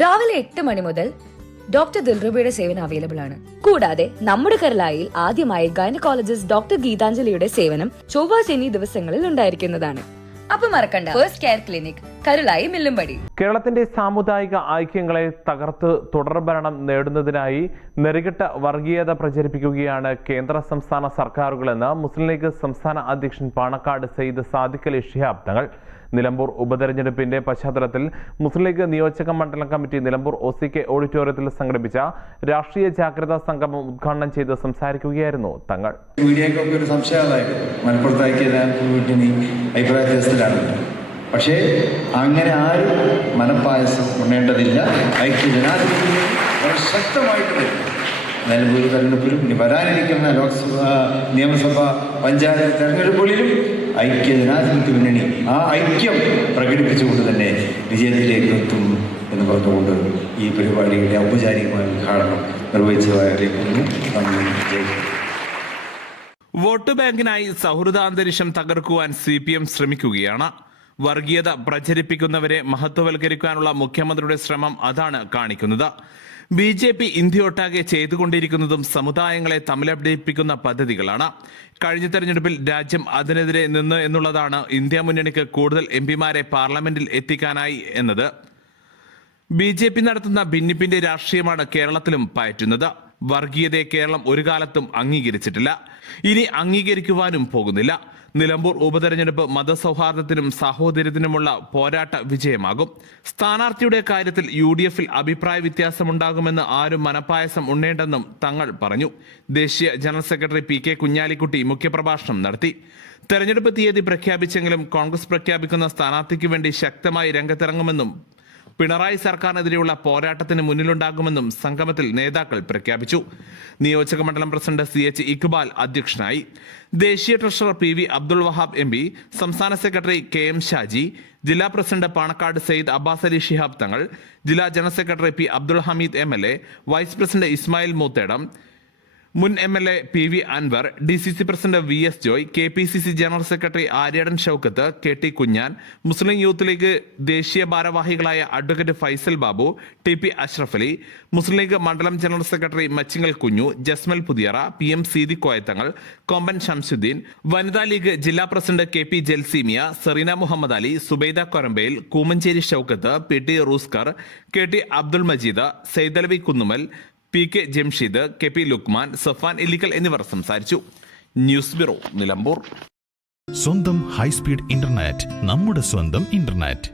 രാവിലെ 8 മണി മുതൽ ഡോക്ടർ ദിൽറുബയുടെ സേവനം അവൈലബിൾ ആണ്. കൂടാതെ നമ്മുടെ കരളായിൽ ആദ്യമായി ഗൈനക്കോളജിസ്റ്റ് ഡോക്ടർ ഗീതാഞ്ജലിയുടെ സേവനം ചൊവ്വ ശനി ദിവസങ്ങളിൽ ഉണ്ടായിരിക്കുന്നതാണ്. അപ്പൊ മറക്കണ്ട, first care clinic, Karulai, Millumpadi. കേരളത്തിന്റെ സാമുദായിക ഐക്യങ്ങളെ തകർത്ത് തുടർഭരണം നേടുന്നതിനായി നെറികെട്ട വർഗീയത പ്രചരിപ്പിക്കുകയാണ് കേന്ദ്ര സംസ്ഥാന സർക്കാരുകളെന്ന് മുസ്ലിം ലീഗ് സംസ്ഥാന അധ്യക്ഷൻ പാണക്കാട് സയ്യിദ് സാദിഖ് അലി ശിഹാബ് തങ്ങൾ. നിലമ്പൂർ ഉപതെരഞ്ഞെടുപ്പിന്റെ പശ്ചാത്തലത്തിൽ മുസ്ലിം ലീഗ് നിയോജക മണ്ഡലം കമ്മിറ്റി നിലമ്പൂർ OCK ഓഡിറ്റോറിയത്തിൽ സംഘടിപ്പിച്ച രാഷ്ട്രീയ ജാഗ്രതാ സംഗമം ഉദ്ഘാടനം ചെയ്ത് സംസാരിക്കുകയായിരുന്നു തങ്ങൾ. മീഡിയക്കൊക്കെ ഒരു സംശയമായിരുന്നു, മലപ്പുറത്താക്കിയ വീട്ടിന് അഭിപ്രായ വ്യത്യാസത്തിലാണ്. പക്ഷേ അങ്ങനെ ആരും മനപ്പായസം ഉണ്ണേണ്ടതില്ല. ഐക്യജനാധിപത്യം വളരെ ശക്തമായിട്ട് നിലമ്പൂർ തെരഞ്ഞെടുപ്പിലും ഇനി വരാനിരിക്കുന്ന ലോക്സഭ, നിയമസഭ, പഞ്ചായത്ത് തെരഞ്ഞെടുപ്പുകളിലും ഐക്യജനാധിപത്യ മുന്നണി ആ ഐക്യം പ്രകടിപ്പിച്ചുകൊണ്ട് തന്നെ വിജയത്തിലേക്ക് എത്തും എന്ന് പറഞ്ഞുകൊണ്ട് ഈ പരിപാടിയുടെ ഔപചാരികമായ ഉദ്ഘാടനം നിർവഹിച്ചതായിരിക്കുന്നു. വോട്ട് ബാങ്കിനായി സൗഹൃദാന്തരീക്ഷം തകർക്കുവാൻ CPM ശ്രമിക്കുകയാണ്. വർഗീയത പ്രചരിപ്പിക്കുന്നവരെ മഹത്വവൽക്കരിക്കാനുള്ള മുഖ്യമന്ത്രിയുടെ ശ്രമം അതാണ് കാണിക്കുന്നത്. BJP ഇന്ത്യയൊട്ടാകെ ചെയ്തുകൊണ്ടിരിക്കുന്നതും സമുദായങ്ങളെ തമ്മിലടിപ്പിക്കുന്ന പദ്ധതികളാണ്. കഴിഞ്ഞ തെരഞ്ഞെടുപ്പിൽ രാജ്യം അതിനെതിരെ നിന്ന് എന്നുള്ളതാണ് ഇന്ത്യ മുന്നണിക്ക് കൂടുതൽ MPമാരെ പാർലമെന്റിൽ എത്തിക്കാനായി എന്നത്. BJP നടത്തുന്ന ഭിന്നിപ്പിന്റെ രാഷ്ട്രീയമാണ് കേരളത്തിലും പയറ്റുന്നത്. വർഗീയതയെ കേരളം ഒരു കാലത്തും അംഗീകരിച്ചിട്ടില്ല, ഇനി അംഗീകരിക്കുവാനും പോകുന്നില്ല. നിലമ്പൂർ ഉപതെരഞ്ഞെടുപ്പ് മതസൗഹാർദ്ദത്തിനും സാഹോദര്യത്തിനുമുള്ള പോരാട്ട വിജയമാകും. സ്ഥാനാർത്ഥിയുടെ കാര്യത്തിൽ UDFൽ അഭിപ്രായ വ്യത്യാസമുണ്ടാകുമെന്ന് ആരും മനപ്പായസം ഉണ്ണേണ്ടെന്നും തങ്ങൾ പറഞ്ഞു. ദേശീയ ജനറൽ സെക്രട്ടറി PK കുഞ്ഞാലിക്കുട്ടി മുഖ്യപ്രഭാഷണം നടത്തി. തെരഞ്ഞെടുപ്പ് തീയതി പ്രഖ്യാപിച്ചെങ്കിലും കോൺഗ്രസ് പ്രഖ്യാപിക്കുന്ന സ്ഥാനാർത്ഥിക്ക് വേണ്ടി ശക്തമായി രംഗത്തിറങ്ങുമെന്നും പിണറായി സർക്കാരിനെതിരെയുള്ള പോരാട്ടത്തിന് മുന്നിലുണ്ടാകുമെന്നും സംഗമത്തിൽ നേതാക്കൾ പ്രഖ്യാപിച്ചു. നിയോജക മണ്ഡലം പ്രസിഡന്റ് CH ഇക്ബാൽ അധ്യക്ഷനായി. ദേശീയ treasurer PV Abdul Wahab MP, സംസ്ഥാന സെക്രട്ടറി KM ഷാജി, ജില്ലാ പ്രസിഡന്റ് പാണക്കാട് സയ്യിദ് അബ്ബാസ് അലി ശിഹാബ് തങ്ങൾ, ജില്ലാ general secretary P Abdul Hameed MLA, vice president Ismail Moothedam, മുൻ MLA PV Anvar, DCC president VS Joy, KPCC general secretary Aryadan Shoukath, KT Kunhan, Muslim Youth League ദേശീയ ഭാരവാഹികളായ അഡ്വക്കേറ്റ് ഫൈസൽ ബാബു, TP അഷ്റഫ് അലി, മുസ്ലിം ലീഗ് മണ്ഡലം general secretary Machingal Kunhu, Jasmal Puthiyara, PM Seethi Koyathangal, കൊമ്പൻ ഷംസുദ്ദീൻ, വനിതാ ലീഗ് ജില്ലാ president KP Jalseemiya, Sereena Muhammad Ali, Subaida Korambayil, Koomancheri Shoukath, PT Ruskar, KT Abdul Majeed, Saidalavi Kunnumal, PK Jamsheed, KP Lukman, Safan Illikkal എന്നിവർ സംസാരിച്ചു. News bureau, Nilambur. സ്വന്തം ഹൈസ്പീഡ് ഇന്റർനെറ്റ്, നമ്മുടെ സ്വന്തം ഇന്റർനെറ്റ്.